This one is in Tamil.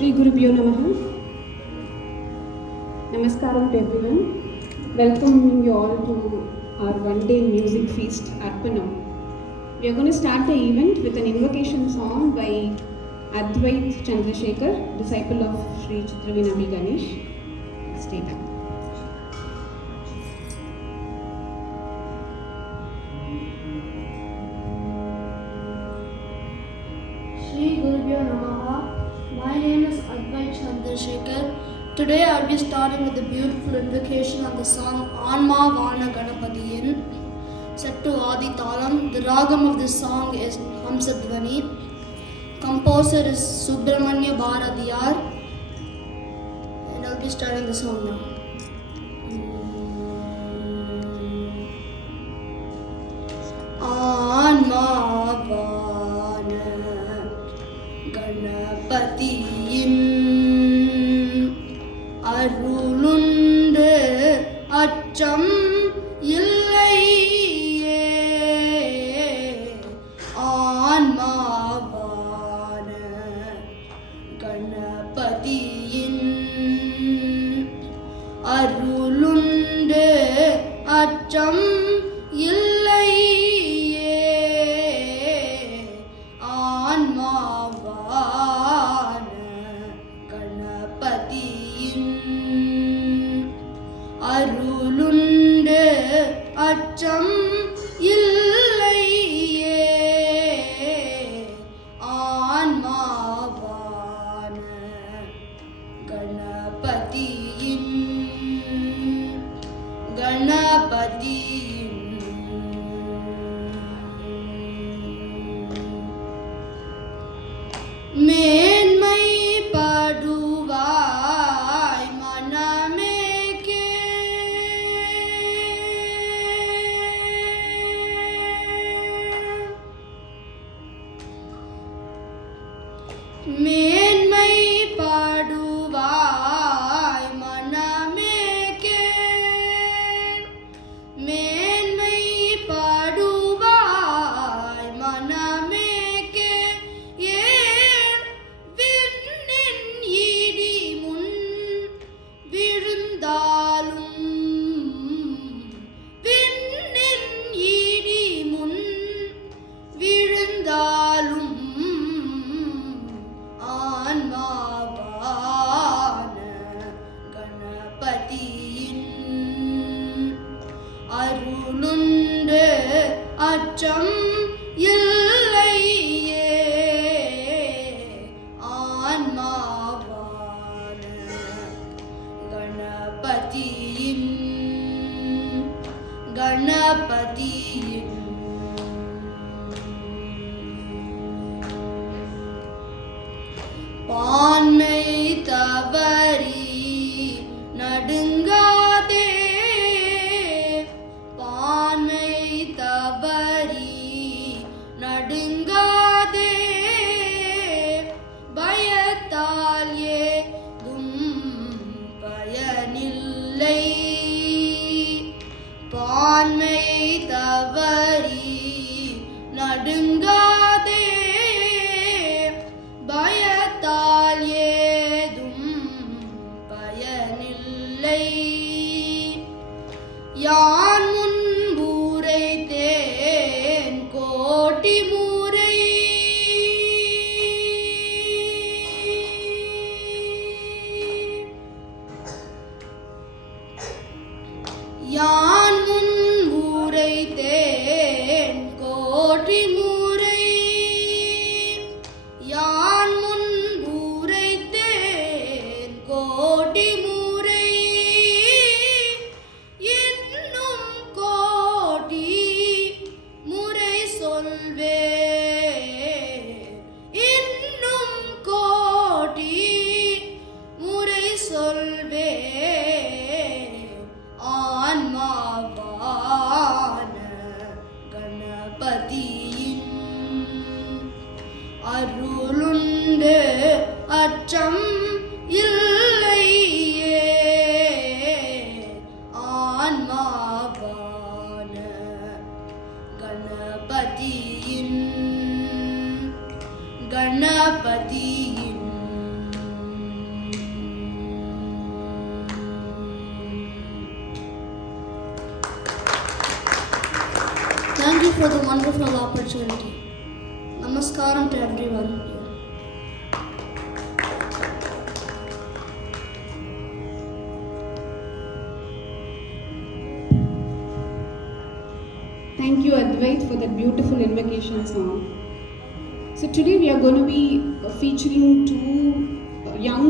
Shri Gurubhyo Namaha. Namaskaram to everyone. Welcoming you all to our one-day music feast, Arpanam. We are going to start the event with an invocation song by Advait Chandrasekhar, disciple of Sri Chitravinami Ganesh. Stay tuned. Shri Gurubhyo Namaha. My name is Advait Chandrasekhar. Today I will be starting with a beautiful invocation on the song Anma Vana Ganapadiyin, set to Adi Talam. The ragam of this song is Hamsadvani. Composer is Subramanya Bharadiyar. And I will be starting the song now. Anma Vana Ganapadiyin அருளுண்டு அச்சம் இல்லையே ஆன்மாவான கணபதியின் அருளுண்டு அச்சம் இல்லையே ஆன்மாவான கணபதியின் அருளுண்டு அச்சம் இல்லையே ஆன்மாவான கணபதியின் மேன்மை படுவாய் மனமே மேன்மை பாடுவாய் மனமே கேள் மேன்மை பாடுவாய் மனமே கேள் ஏன் விண்ணின் இடி முன் விழுந்தாலும் விண்ணின் இடி முன் விழுந்தாலும் ஆன்மாவான கணபதியின் அருளுண்டு அச்சம் இல்லையே ஆன்மாவான கணபதியின் பான்மை தவறி நடுங்காதே பான்மை தவறி நடுங்காதே பயத்தால் ஏதும் பயனில்லை பான்மை தவறி நடுங்காதே பயத்தால் ஏதும் பயனில்லை யான் முன்புரைத்தேன் கோட்டி முறை யான் முன்புரைத்தேன் கோட்டி முறை யான் முன்புரைத்தேன் கோடி முறை இன்னும் கோடி முறை சொல்வேன் இன்னும் கோடி முறை சொல்வேன் ஆன்மாவான கணபதியின் அருளுண்டு அச்சம் இல்லையே ஆன்மாவான கணபதியின் Thank you for the wonderful opportunity. Namaskaram to everyone here. Thank you, Advait, for that beautiful invocation song. So today we are going to be featuring two young